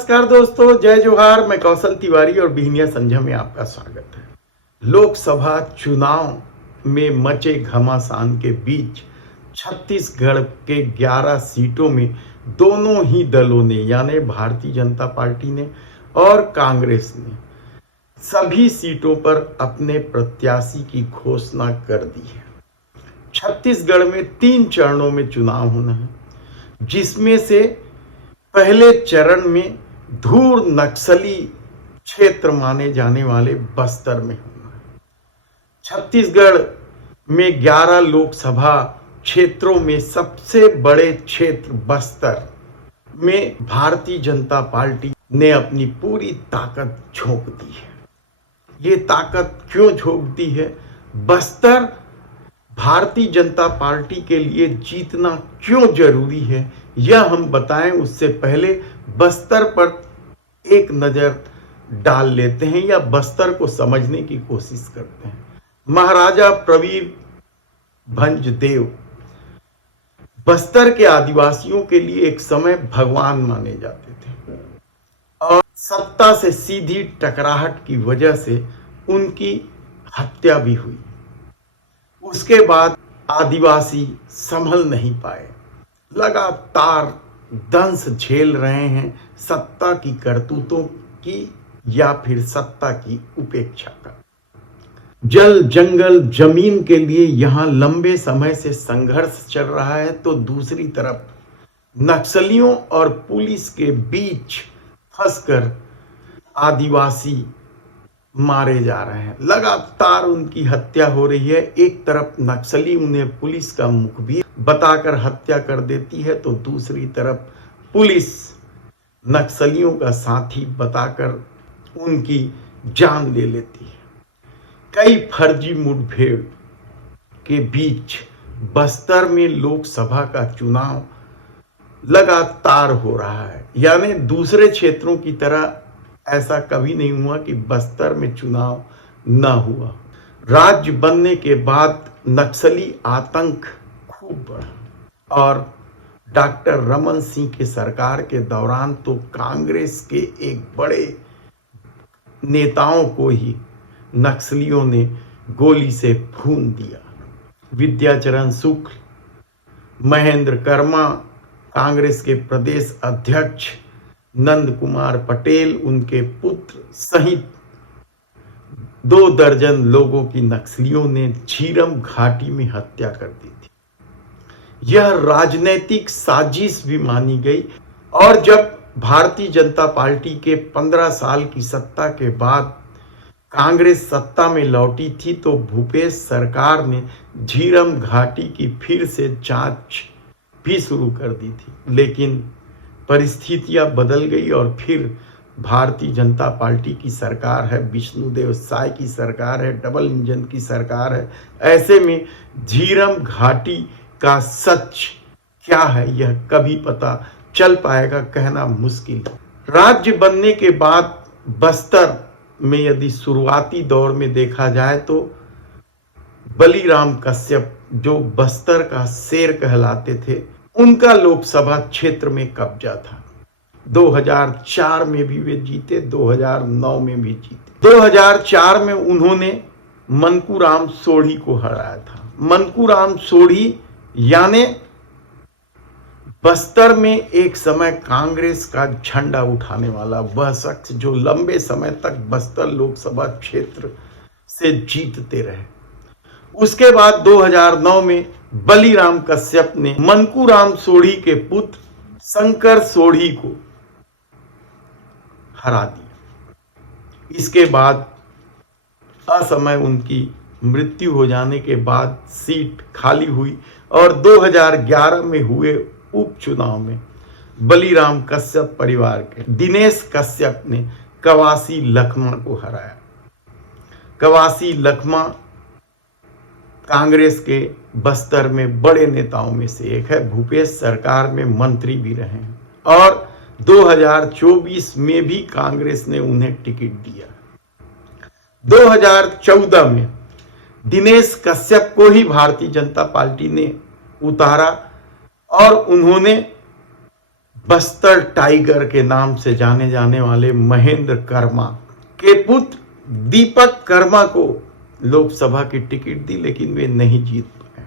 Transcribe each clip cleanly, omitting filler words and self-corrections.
नमस्कार दोस्तों, जय जोहार। मैं कौशल तिवारी और बिहनिया संझा में आपका स्वागत है। लोकसभा चुनाव में मचे घमासान के बीच छत्तीसगढ़ के 11 सीटों में दोनों ही दलों ने यानी भारतीय जनता पार्टी ने और कांग्रेस ने सभी सीटों पर अपने प्रत्याशी की घोषणा कर दी है। छत्तीसगढ़ में 3 चरणों में चुनाव होना है, जिसमें से पहले चरण में धूर नक्सली क्षेत्र माने जाने वाले बस्तर में होना है। छत्तीसगढ़ में 11 लोकसभा क्षेत्रों में सबसे बड़े क्षेत्र बस्तर में भारतीय जनता पार्टी ने अपनी पूरी ताकत झोंक दी है। ये ताकत क्यों झोंक दी है? बस्तर भारतीय जनता पार्टी के लिए जीतना क्यों जरूरी है, यह हम बताएं उससे पहले बस्तर पर एक नजर डाल लेते हैं या बस्तर को समझने की कोशिश करते हैं। महाराजा प्रवीर भंजदेव बस्तर के आदिवासियों के लिए एक समय भगवान माने जाते थे और सत्ता से सीधी टकराहट की वजह से उनकी हत्या भी हुई। उसके बाद आदिवासी संभल नहीं पाए, लगातार दंश झेल रहे हैं सत्ता की करतूतों की या फिर सत्ता की उपेक्षा का। जल जंगल जमीन के लिए यहां लंबे समय से संघर्ष चल रहा है, तो दूसरी तरफ नक्सलियों और पुलिस के बीच फंसकर आदिवासी मारे जा रहे हैं। लगातार उनकी हत्या हो रही है। एक तरफ नक्सली उन्हें पुलिस का मुख भी बताकर हत्या कर देती है, तो दूसरी तरफ पुलिस नक्सलियों का साथी बताकर उनकी जान ले लेती है। कई फर्जी मुठभेड़ के बीच बस्तर में लोकसभा का चुनाव लगातार हो रहा है, यानी दूसरे क्षेत्रों की तरह ऐसा कभी नहीं हुआ कि बस्तर में चुनाव न हुआ। राज्य बनने के बाद नक्सली आतंक खूब बढ़ा और डॉक्टर रमन सिंह के सरकार के दौरान तो कांग्रेस के एक बड़े नेताओं को ही नक्सलियों ने गोली से भून दिया। विद्याचरण शुक्ल, महेंद्र कर्मा, कांग्रेस के प्रदेश अध्यक्ष नंद कुमार पटेल, उनके पुत्र सहित 2 दर्जन लोगों की नक्सलियों ने झीरम घाटी में हत्या कर दी थी। यह राजनीतिक साजिश भी मानी गई और जब भारतीय जनता पार्टी के 15 साल की सत्ता के बाद कांग्रेस सत्ता में लौटी थी, तो भूपेश सरकार ने झीरम घाटी की फिर से जांच भी शुरू कर दी थी, लेकिन परिस्थितियां बदल गई और फिर भारतीय जनता पार्टी की सरकार है, विष्णुदेव साय की सरकार है, डबल इंजन की सरकार है। ऐसे में झीरम घाटी का सच क्या है यह कभी पता चल पाएगा, कहना मुश्किल है। राज्य बनने के बाद बस्तर में यदि शुरुआती दौर में देखा जाए तो बलीराम कश्यप, जो बस्तर का शेर कहलाते थे, उनका लोकसभा क्षेत्र में कब्जा था। 2004 में भी वे जीते, 2009 में भी जीते। 2004 में उन्होंने मनकूराम सोढ़ी को हराया था। मनकूराम सोढ़ी यानी बस्तर में एक समय कांग्रेस का झंडा उठाने वाला वह शख्स जो लंबे समय तक बस्तर लोकसभा क्षेत्र से जीतते रहे। उसके बाद 2009 में बलीराम कश्यप ने मनकूराम सोढ़ी के पुत्र शंकर सोढ़ी को हरा दिया। इसके बाद असमय उनकी मृत्यु हो जाने के बाद सीट खाली हुई और 2011 में हुए उपचुनाव में बलीराम कश्यप परिवार के दिनेश कश्यप ने कवासी लखमा को हराया। कवासी लखमा कांग्रेस के बस्तर में बड़े नेताओं में से एक है, भूपेश सरकार में मंत्री भी रहे हैं और 2024 में भी कांग्रेस ने उन्हें टिकट दिया। 2014 में दिनेश कश्यप को ही भारतीय जनता पार्टी ने उतारा और उन्होंने बस्तर टाइगर के नाम से जाने जाने वाले महेंद्र कर्मा के पुत्र दीपक कर्मा को लोकसभा की टिकट दी, लेकिन वे नहीं जीत पाए।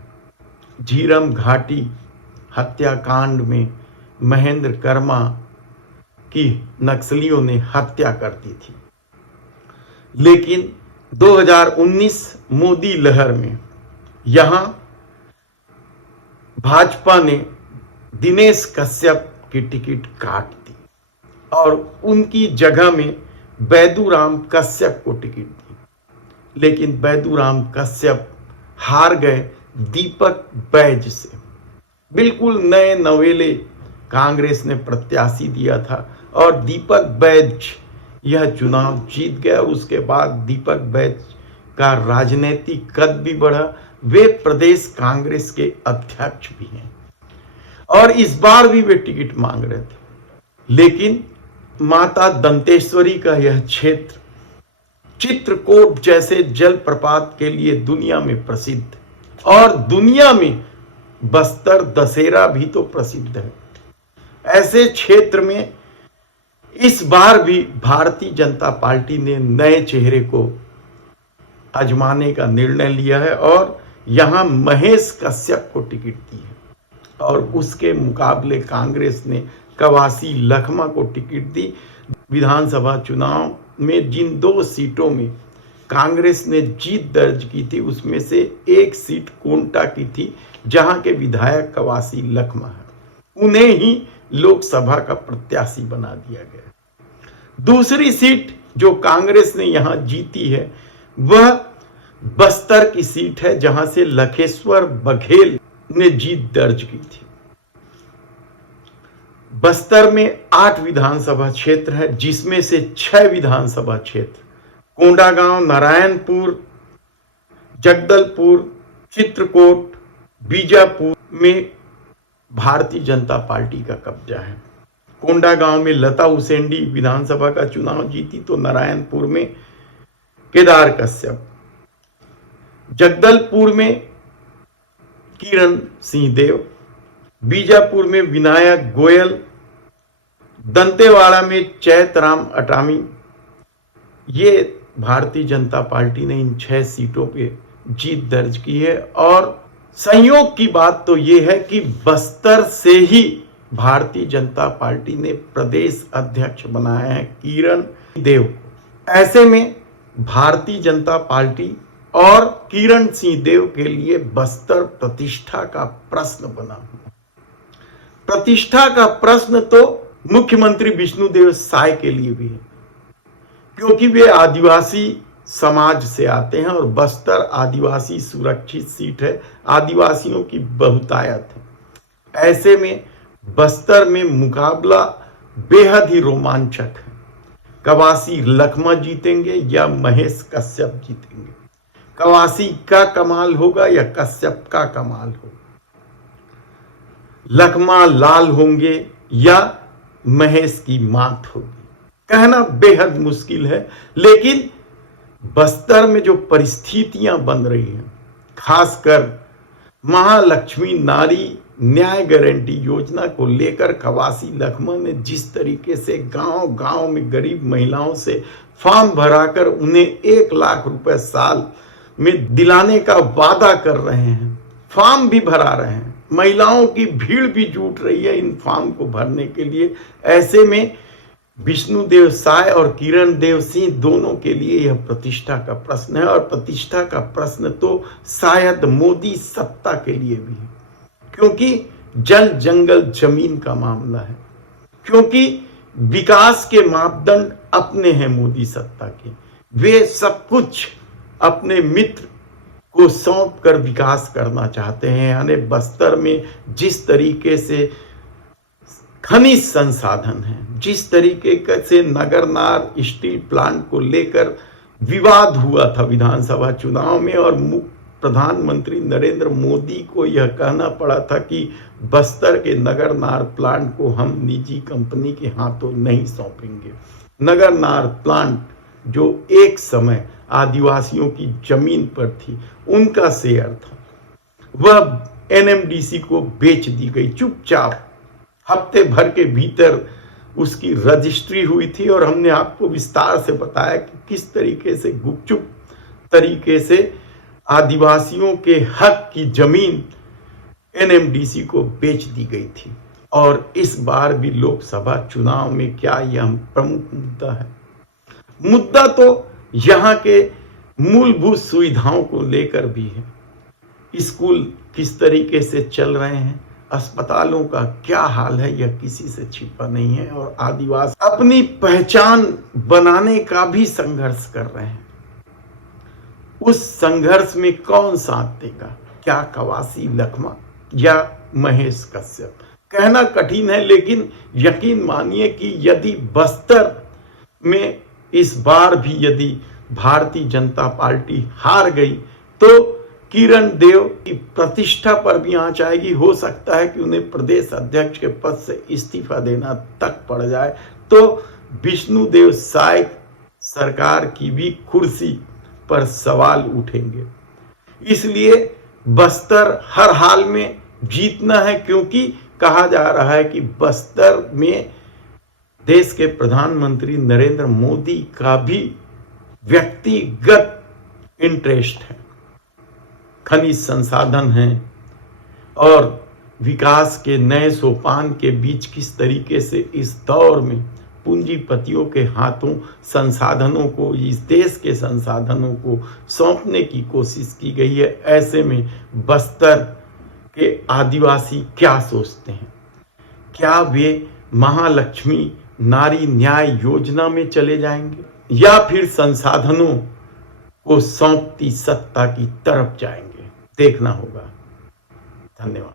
झीरम घाटी हत्याकांड में महेंद्र कर्मा की नक्सलियों ने हत्या कर दी थी, लेकिन 2019 मोदी लहर में यहां भाजपा ने दिनेश कश्यप की टिकट काट दी और उनकी जगह में बैदूराम कश्यप को टिकट दी, लेकिन बैदूराम कश्यप हार गए दीपक बैज से। बिल्कुल नए नवेले कांग्रेस ने प्रत्याशी दिया था और दीपक बैज यह चुनाव जीत गया। उसके बाद दीपक बैज का राजनीतिक कद भी बढ़ा। वे प्रदेश कांग्रेस के अध्यक्ष भी हैं और इस बार भी वे टिकट मांग रहे थे, लेकिन माता दंतेश्वरी का यह क्षेत्र चित्रकूट जैसे जलप्रपात के लिए दुनिया में प्रसिद्ध और दुनिया में बस्तर दशहरा भी तो प्रसिद्ध है। ऐसे क्षेत्र में इस बार भी भारतीय जनता पार्टी ने नए चेहरे को आजमाने का निर्णय लिया है और यहां महेश कश्यप को टिकट दी है और उसके मुकाबले कांग्रेस ने कवासी लखमा को टिकट दी। विधानसभा चुनाव में जिन 2 सीटों में कांग्रेस ने जीत दर्ज की थी, उसमें से एक सीट कोंटा की थी, जहां के विधायक कवासी लखमा है। उन्हें ही लोकसभा का प्रत्याशी बना दिया गया। दूसरी सीट जो कांग्रेस ने यहां जीती है वह बस्तर की सीट है, जहां से लखेश्वर बघेल ने जीत दर्ज की थी। बस्तर में 8 विधानसभा क्षेत्र है, जिसमें से 6 विधानसभा क्षेत्र कोंडागांव, नारायणपुर, जगदलपुर, चित्रकूट, बीजापुर में भारतीय जनता पार्टी का कब्जा है। कोंडागांव में लता उसेंडी विधानसभा का चुनाव जीती तो नारायणपुर में केदार कश्यप, जगदलपुर में किरण सिंह देव, बीजापुर में विनायक गोयल, दंतेवाड़ा में चैतराम अटामी। ये भारतीय जनता पार्टी ने इन 6 सीटों पे जीत दर्ज की है और संयोग की बात तो ये है कि बस्तर से ही भारतीय जनता पार्टी ने प्रदेश अध्यक्ष बनाया है किरण देव को। ऐसे में भारतीय जनता पार्टी और किरण सिंह देव के लिए बस्तर प्रतिष्ठा का प्रश्न बना हुआ। प्रतिष्ठा का प्रश्न तो मुख्यमंत्री विष्णुदेव साय के लिए भी है, क्योंकि वे आदिवासी समाज से आते हैं और बस्तर आदिवासी सुरक्षित सीट है, आदिवासियों की बहुतायत है। ऐसे में बस्तर में मुकाबला बेहद ही रोमांचक है। कवासी लखमा जीतेंगे या महेश कश्यप जीतेंगे? कवासी का कमाल होगा या कश्यप का कमाल होगा? लखमा लाल होंगे या महेश की मात होगी? कहना बेहद मुश्किल है, लेकिन बस्तर में जो परिस्थितियां बन रही हैं, खासकर महालक्ष्मी नारी न्याय गारंटी योजना को लेकर कवासी लखमा ने जिस तरीके से गांव-गांव में गरीब महिलाओं से फॉर्म भराकर उन्हें 1 लाख रुपए साल में दिलाने का वादा कर रहे हैं, फॉर्म भी भरा रहे हैं, महिलाओं की भीड़ भी जुट रही है इन फॉर्म को भरने के लिए। ऐसे में विष्णुदेव साय और किरण देव सिंह दोनों के लिए यह प्रतिष्ठा का प्रश्न है और प्रतिष्ठा का प्रश्न तो शायद मोदी सत्ता के लिए भी है, क्योंकि जल जंगल जमीन का मामला है, क्योंकि विकास के मापदंड अपने हैं मोदी सत्ता के। वे सब कुछ अपने मित्र को सौंप कर विकास करना चाहते हैं। यानी बस्तर में जिस तरीके से खनिज संसाधन है, जिस तरीके से नगरनार स्टील प्लांट को लेकर विवाद हुआ था विधानसभा चुनाव में और प्रधानमंत्री नरेंद्र मोदी को यह कहना पड़ा था कि बस्तर के नगरनार प्लांट को हम निजी कंपनी के हाथों नहीं सौंपेंगे। नगरनार प्लांट जो एक समय आदिवासियों की जमीन पर थी, उनका शेयर था, वह एनएमडीसी को बेच दी गई चुपचाप। हफ्ते भर के भीतर उसकी रजिस्ट्री हुई थी और हमने आपको विस्तार से बताया कि किस तरीके से गुपचुप तरीके से आदिवासियों के हक की जमीन एनएमडीसी को बेच दी गई थी। और इस बार भी लोकसभा चुनाव में क्या यह प्रमुख मुद्दा है? मुद्दा तो यहाँ के मूलभूत सुविधाओं को लेकर भी है। स्कूल किस तरीके से चल रहे हैं, अस्पतालों का क्या हाल है, यह किसी से छिपा नहीं है। और आदिवासी अपनी पहचान बनाने का भी संघर्ष कर रहे हैं। उस संघर्ष में कौन साथ देगा? क्या कवासी लखमा या महेश कश्यप? कहना कठिन है, लेकिन यकीन मानिए कि यदि बस्तर में इस बार भी यदि भारतीय जनता पार्टी हार गई तो किरण देव की प्रतिष्ठा पर भी आंच आएगी। हो सकता है कि उन्हें प्रदेश अध्यक्ष के पद से इस्तीफा देना तक पड़ जाए, तो विष्णुदेव साय सरकार की भी कुर्सी पर सवाल उठेंगे। इसलिए बस्तर हर हाल में जीतना है, क्योंकि कहा जा रहा है कि बस्तर में देश के प्रधानमंत्री नरेंद्र मोदी का भी व्यक्तिगत इंटरेस्ट है। खनिज संसाधन हैं और विकास के नए सोपान के बीच किस तरीके से इस दौर में पूंजीपतियों के हाथों संसाधनों को, इस देश के संसाधनों को सौंपने की कोशिश की गई है। ऐसे में बस्तर के आदिवासी क्या सोचते हैं? क्या वे महालक्ष्मी नारी न्याय योजना में चले जाएंगे या फिर संसाधनों को सौंपती सत्ता की तरफ जाएंगे? देखना होगा। धन्यवाद।